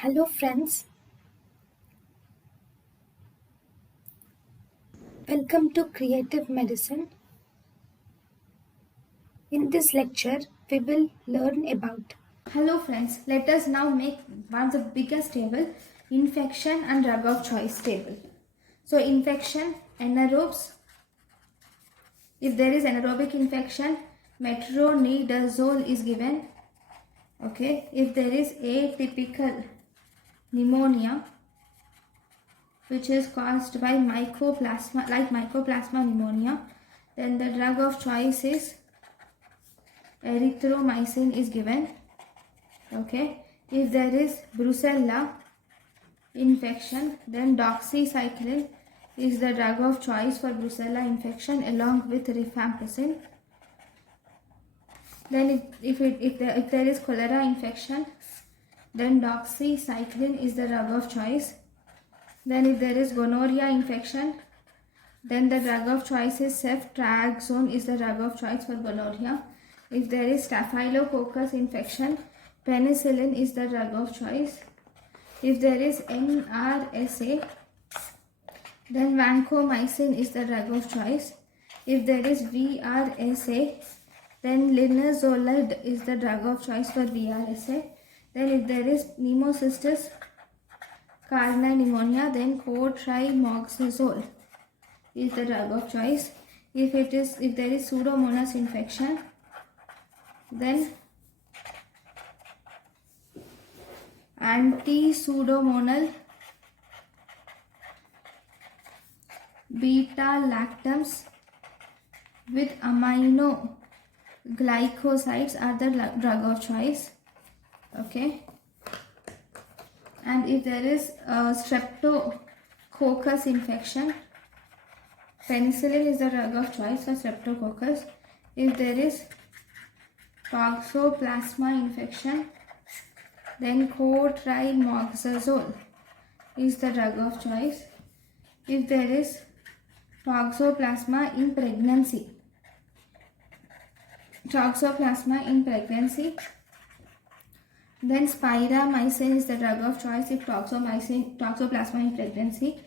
Hello friends, welcome to Creative Medicine. In this lecture, we will learn about. Hello friends, let us now make one of the biggest table, infection and drug of choice table. So infection, anaerobes. If there is anaerobic infection, metronidazole is given. Okay, if there is atypical pneumonia, which is caused by mycoplasma, like mycoplasma pneumonia, then the drug of choice is erythromycin is given. Okay, if there is brucella infection, then doxycycline is the drug of choice for brucella infection along with rifampicin. Then if there is cholera infection, then doxycycline is the drug of choice. Then if there is gonorrhea infection, then the drug of choice is ceftriaxone is the drug of choice for gonorrhea. If there is staphylococcus infection, penicillin is the drug of choice. If there is MRSA, then vancomycin is the drug of choice. If there is VRSA, then linezolid is the drug of choice for VRSA. Then if there is pneumocystis carinae pneumonia, then cotrimoxazole is the drug of choice. If there is pseudomonas infection, then anti-pseudomonal beta-lactams with amino glycosides are the drug of choice. Okay, and if there is streptococcus infection, penicillin is the drug of choice for streptococcus. If there is toxoplasma infection, then cotrimoxazole is the drug of choice. If there is toxoplasma in pregnancy, then spiramycin is the drug of choice if toxoplasma in pregnancy.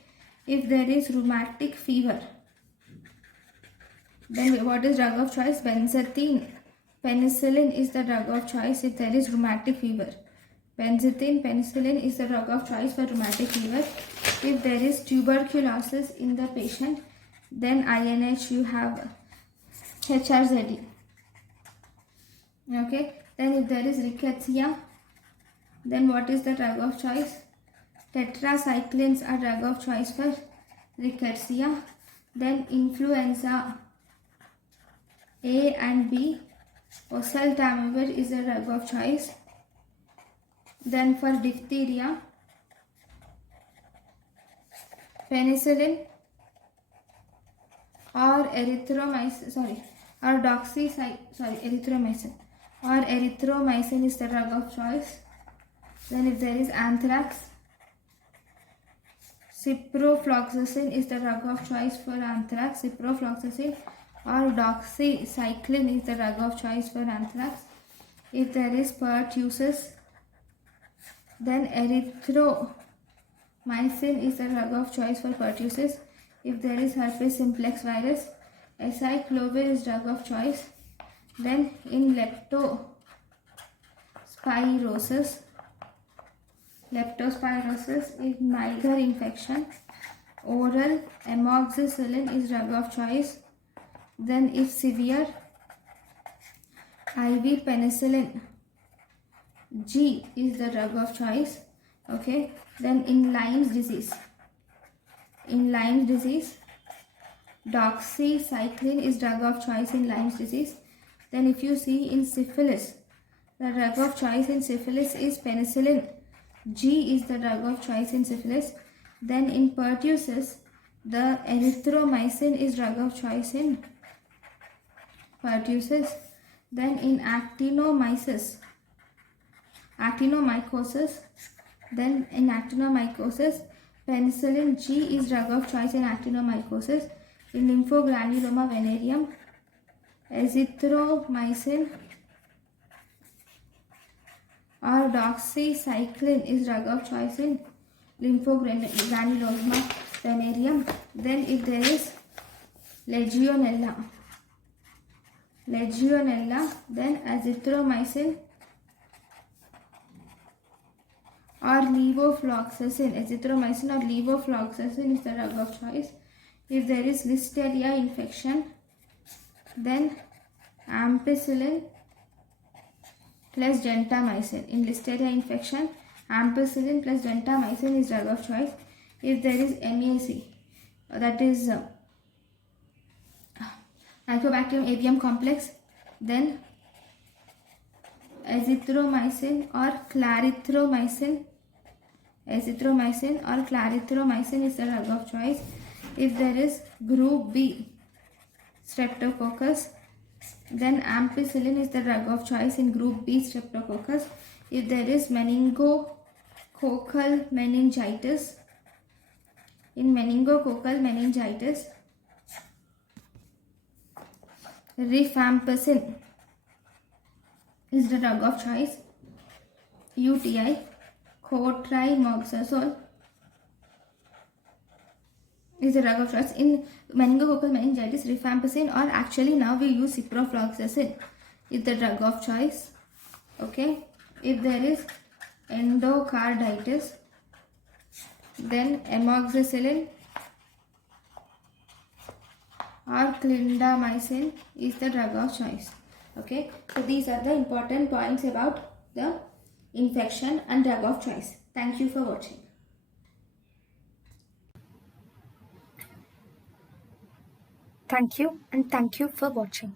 If there is rheumatic fever, then what is drug of choice? Benzathine. Penicillin is the drug of choice if there is rheumatic fever. Benzathine, penicillin is the drug of choice for rheumatic fever. If there is tuberculosis in the patient, then INH you have HRZD. Okay, then if there is rickettsia, then what is the drug of choice? Tetracyclines are drug of choice for rickettsia. Then influenza A and B, oseltamivir is the drug of choice. Then for diphtheria, penicillin or erythromycin is the drug of choice. Then if there is anthrax, ciprofloxacin is the drug of choice for anthrax. Ciprofloxacin or doxycycline is the drug of choice for anthrax. If there is pertussis, then erythromycin is the drug of choice for pertussis. If there is herpes simplex virus, acyclovir is drug of choice. Then in leptospirosis is Niger infection, oral amoxicillin is drug of choice. Then if severe, IV penicillin G is the drug of choice. Okay, then in Lyme's disease, doxycycline is drug of choice in Lyme's disease. Then if you see in syphilis, the drug of choice in syphilis is penicillin G is the drug of choice in syphilis. Then in pertussis, the erythromycin is drug of choice in pertussis. Then in actinomycosis, penicillin G is drug of choice in actinomycosis. In lymphogranuloma venereum, azithromycin or doxycycline is drug of choice in lymphogranuloma venereum. Then if there is legionella, then azithromycin or levofloxacin. Azithromycin or levofloxacin is the drug of choice. If there is listeria infection, then ampicillin plus gentamicin. In listeria infection, ampicillin plus gentamicin is drug of choice. If there is MAC, that is Mycobacterium avium complex, then azithromycin or clarithromycin. Azithromycin or clarithromycin is the drug of choice. If there is group B streptococcus, then ampicillin is the drug of choice in group B streptococcus. If there is meningococcal meningitis, in meningococcal meningitis, rifampicin is the drug of choice. UTI, cotrimoxazole is the drug of choice. In meningococcal meningitis, rifampicin, or actually now we use ciprofloxacin is the drug of choice. Okay. If there is endocarditis, then amoxicillin or clindamycin is the drug of choice. Okay. So these are the important points about the infection and drug of choice. Thank you for watching. Thank you, and thank you for watching.